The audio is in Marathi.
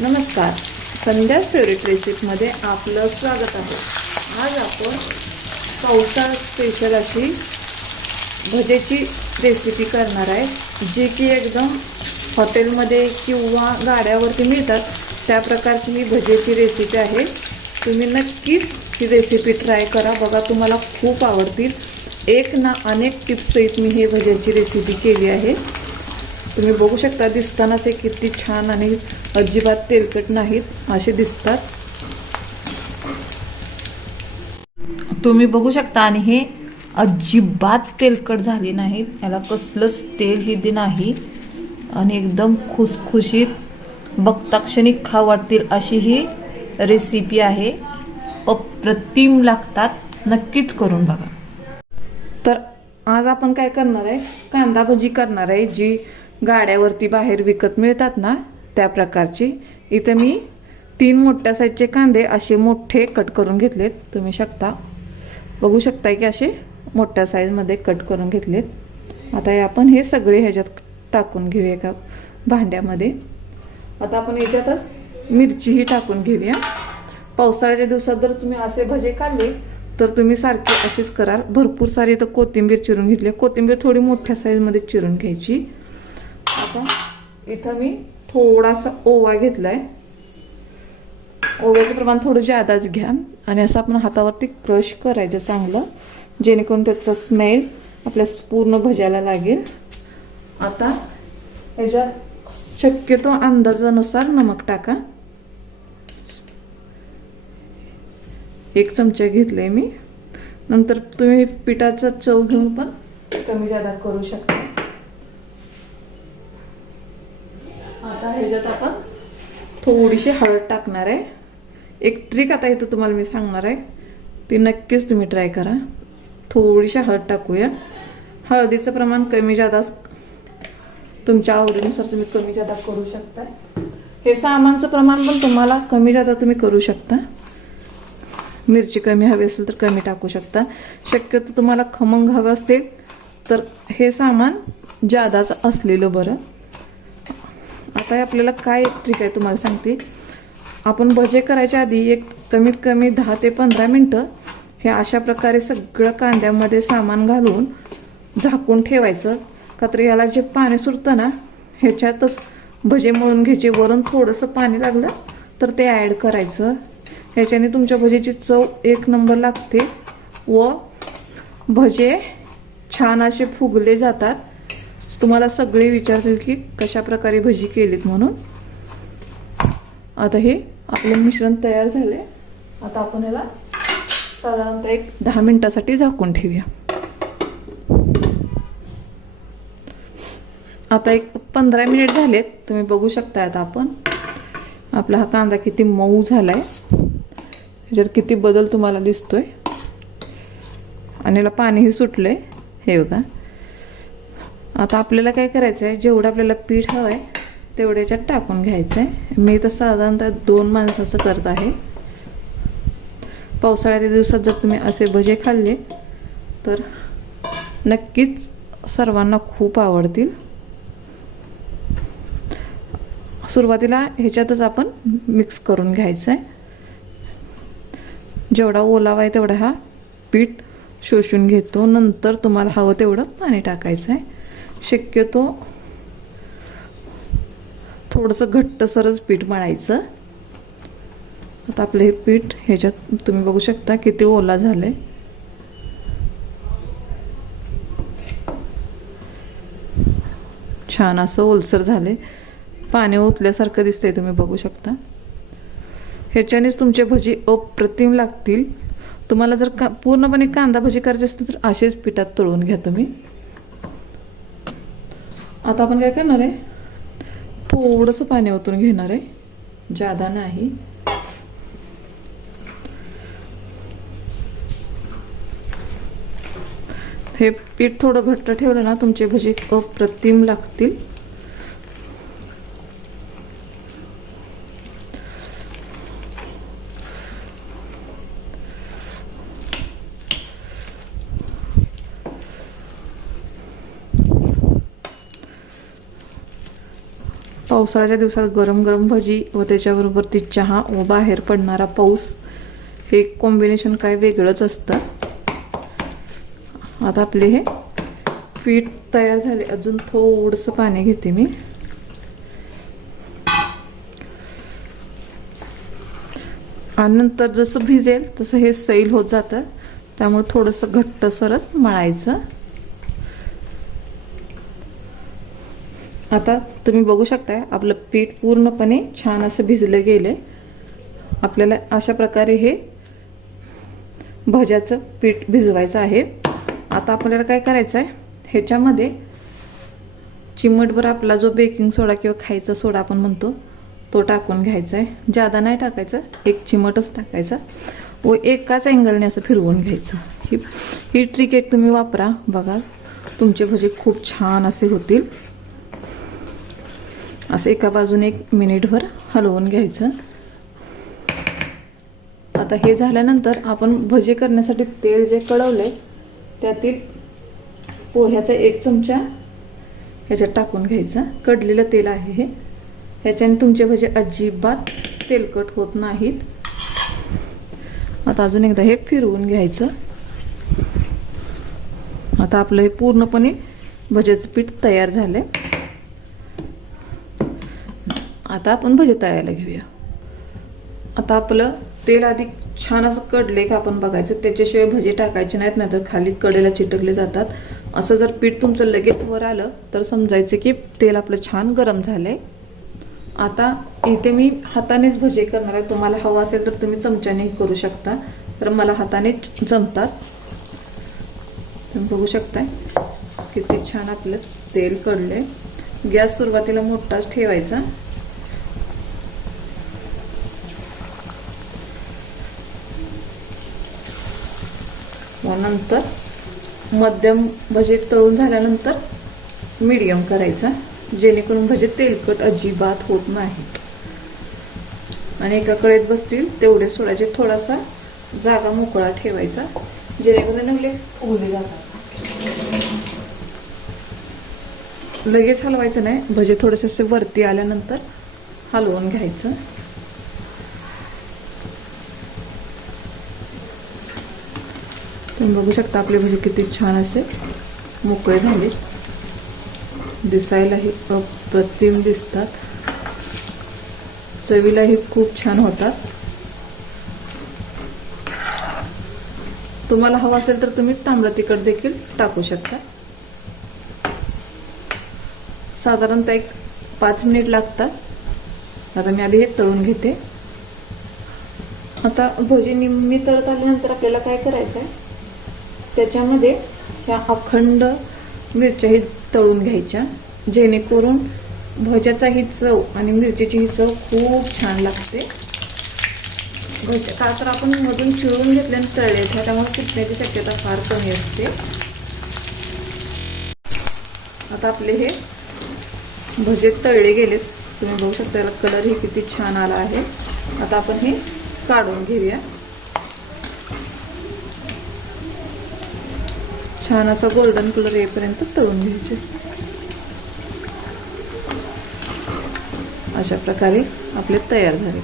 नमस्कार, संध्याच फेवरेट रेसिपीमध्ये आपलं स्वागत आहे। आज आपण पावसाळा स्पेशल अशी भजेची रेसिपी करणार आहे, जी की एकदम हॉटेलमध्ये किंवा गाड्यावरती मिळतात त्या प्रकारची ही भजेची रेसिपी आहे। तुम्ही नक्कीच ही रेसिपी ट्राय करा, बघा तुम्हाला खूप आवडतील। एक ना अनेक टिप्स सहित मी हे भजेची रेसिपी केली आहे। तुम्ही बघू शकता, दिसतानाच हे किती छान आणि अजिबात तेलकट नाहीत असे दिसतात। तुम्ही बघू शकता आणि हे अजिबात तेलकट झाले नाहीत, याला कसलंच तेल ही नाही आणि एकदम खुसखुशीत बघता क्षणी खाऊ वाटतील अशी ही रेसिपी आहे। अप्रतिम लागतात, नक्कीच करून बघा। तर आज आपण काय करणार आहे, कांदा भजी करणार आहे, जी गाड्यावरती बाहेर विकत मिळतात ना त्या प्रकारची। इथे मी 3 मोठ्या साईजचे कांदे असे मोठे कट करून घेतलेत। तुम्ही बघू शकता की असे मोठ्या साईजमध्ये कट करून घेतलेत। आता आपण हे सगळे ह्याच्यात टाकून घेऊया एका भांड्यामध्ये। आता आपण याच्यातच मिरचीही टाकून घेऊया। पावसाळ्याच्या दिवसात जर तुम्ही असे भजे खाल्ले तर तुम्ही सारखे असेच कराल। भरपूर सारी तर कोथिंबीर चिरून घेतली, कोथिंबीर थोडी मोठ्या साईजमध्ये चिरून घ्यायची। आता इथं मी थोडासा ओवा घेतलाय, ओव्याचं प्रमाण थोडं जादाच घ्या आणि असं आपण हातावरती क्रश करायचं चांगलं, जेणेकरून त्याचा स्मेल आपल्या पूर्ण भज्याला लागेल। आता ह्याच्यात शक्यतो अंदाजानुसार नमक टाका, 1 चमचा घेतलाय मी। नंतर तुम्ही पिठाचा चव घेऊन पण कमी जादा करू शकता। आता ह्याच्यात आपण थोडीशी हळद टाकणार आहे। एक ट्रिक आता इथं तुम्हाला मी सांगणार आहे, ती नक्कीच तुम्ही ट्राय करा। थोडीशी हळद टाकूया। हळदीचं प्रमाण कमी जादा तुमच्या आवडीनुसार तुम्ही कमी जादा करू शकता। हे सामानचं प्रमाण पण तुम्हाला कमी जादा तुम्ही करू शकता। मिरची कमी हवी असेल तर कमी टाकू शकता। शक्यतो तुम्हाला खमंग हवं असेल तर हे सामान जादाच असलेलं बरं। आता आपल्याला काय ट्रिक आहे तुम्हाला सांगते। आपण भजे करायच्या आधी एक कमीत कमी 10 ते 15 मिनिटं हे अशा प्रकारे सगळं कांद्यामध्ये सामान घालून झाकून ठेवायचं, का तर याला जे पाणी सुटतं ना ह्याच्यातच भजे मळून घ्यायचे। वरून थोडंसं पाणी लागलं तर ते ॲड करायचं। ह्याच्याने तुमच्या भजीची चव 1 नंबर लागते व भजे छान असे फुगले जातात। तुम्हाला सगळे विचारतील की कशा प्रकारे भजी केलीत म्हणून। आता हे आपले मिश्रण तयार झाले। आता आपण याला साधारणतः एक 10 मिनिटासाठी झाकून ठेवूया। आता एक 15 मिनिट झालेत, तुम्ही बघू शकता। आता आपण आपला हा कांदा किती मऊ झालाय, ह्याच्यात किती बदल तुम्हाला दिसतोय आणि याला पाणीही सुटलंय, हे बघा। आता आपल्याला काय करायचं आहे, जेवढं आपल्याला पीठ हवं आहे तेवढं याच्यात टाकून घ्यायचं आहे। मी तर साधारणतः 2 माणसाचं करत आहे। पावसाळ्याच्या दिवसात जर तुम्ही असे भजे खाल्ले तर नक्कीच सर्वांना खूप आवडतील। सुरुवातीला ह्याच्यातच आपण मिक्स करून घ्यायचं आहे। जेवढा ओलावा आहे तेवढा हा पीठ शोषून घेतो। नंतर तुम्हाला हवं तेवढं पाणी टाकायचं आहे। शक्यतो थोडंसं घट्टसरच पीठ मळायचं। आता आपलं हे पीठ ह्याच्यात तुम्ही बघू शकता किती ओला झालंय। छान असं ओलसर झालंय, पाणी ओतल्यासारखं दिसतंय, तुम्ही बघू शकता। ह्याच्यानेच तुमचे भजी अप्रतिम लागतील। तुम्हाला जर पूर्णपणे कांदा भजी करायची असतील तर असेच पिठात तळून घ्या तुम्ही। आता आपण काय करणार आहे, थोडंसं पाणी ओतून घेणार आहे, जादा नाही। हे पीठ थोडं घट्ट ठेवलं ना तुमचे भजी अप्रतिम लागतील। पावसाळ्याच्या दिवसात गरम गरम भजी व त्याच्याबरोबर ती चहा व बाहेर पडणारा पाऊस, हे कॉम्बिनेशन काय वेगळंच असतं. आता आपले हे पीठ तयार झाले. अजून थोडंसं पाणी घेते मी. आणि नंतर जसं भिजेल तसं हे सैल होत जातं, त्यामुळे थोडंसं घट्टसरच मळायचं. आता तुम्ही बघू शकताय आपलं पीठ पूर्णपणे छान असं भिजलं गेलं. आपल्याला अशा प्रकारे हे भज्याचं पीठ भिजवायचं आहे. आता आपल्याला काय करायचं आहे, ह्याच्यामध्ये चिमटभर आपला जो बेकिंग सोडा किंवा खायचा सोडा आपण म्हणतो तो टाकून घ्यायचा आहे. जादा नाही टाकायचं, 1 चिमटच टाकायचा व एकाच अँगलने असं फिरवून घ्यायचं. ही ट्रिक एक तुम्ही वापरा बघा, तुमचे भजे खूप छान असे होतील. असं एका बाजूने 1 मिनिटभर हलवून घ्यायचं. आता हे झाल्यानंतर आपण भजे करण्यासाठी तेल जे कढवले त्यातील पोह्याचा 1 चमचा ह्याच्यात टाकून घ्यायचा. कडलेलं तेल आहे हे. ह्याच्याने तुमचे भजे अजिबात तेलकट होत नाहीत. आता अजून एकदा हे फिरवून घ्यायचं. आता आपलं हे पूर्णपणे भज्याचं पीठ तयार झालंय. आता आपण भजे तळायला घेऊया. आता आपलं तेल आधी छान असं कडले का आपण बघायचं, त्याच्याशिवाय भजे टाकायचे नाहीत, नाहीतर खाली कडेला चिटकले जातात. असं जर पीठ तुमचं लगेच वर आलं तर समजायचं की तेल आपलं छान गरम झालंय. आता इथे मी हातानेच भजे करणार आहे. तुम्हाला हवं असेल तर तुम्ही चमच्यानेही करू शकता, तर मला हातानेच जमतात. तुम्ही बघू शकताय किती छान आपलं तेल कडलंय. गॅस सुरुवातीला मोठाच ठेवायचा. नंतर मध्यम भजे तळून झाल्यानंतर मीडियम करायचा, जेणेकरून भजे तेलकट अजिबात होत नाहीत. आणि एका कढईत बसतील तेवढे सोडायचे. थोडासा जागा मोकळा ठेवायचा, जेणेकरून नवले ओले जातात. लगेच हलवायचं नाही, भजे थोडेसे असे वरती आल्यानंतर हलवून घ्यायचं. तुम्ही बघू शकता आपले भजे किती छान असे मोकळे झाले. दिसायलाही अप्रतिम दिसतात, चवीलाही खूप छान होतात. तुम्हाला हवं असेल तर तुम्ही तांबडं तिखट देखील टाकू शकता. साधारणतः 5 मिनिट लागतात. आता मी आधी हे तळून घेते. आता भजी निम्मी तळत आल्यानंतर आपल्याला काय करायचं आहे, त्याच्यामध्ये ह्या अखंड मिरच्याही तळून घ्यायच्या, जेणेकरून भज्याचाही चव आणि मिरचीचीही चव खूप छान लागते. भज्या का तर आपण मधून चिरून घेतल्याने तळले, त्यामुळे फुटण्याची शक्यता फार कमी असते. आता आपले हे भजे तळले गेलेत. तुम्ही बघू शकता याला कलरही किती छान आला आहे. आता आपण हे काढून घेऊया. छान असा गोल्डन कलर येईपर्यंत तळून घ्यायचे. अशा प्रकारे आपले तयार झाले.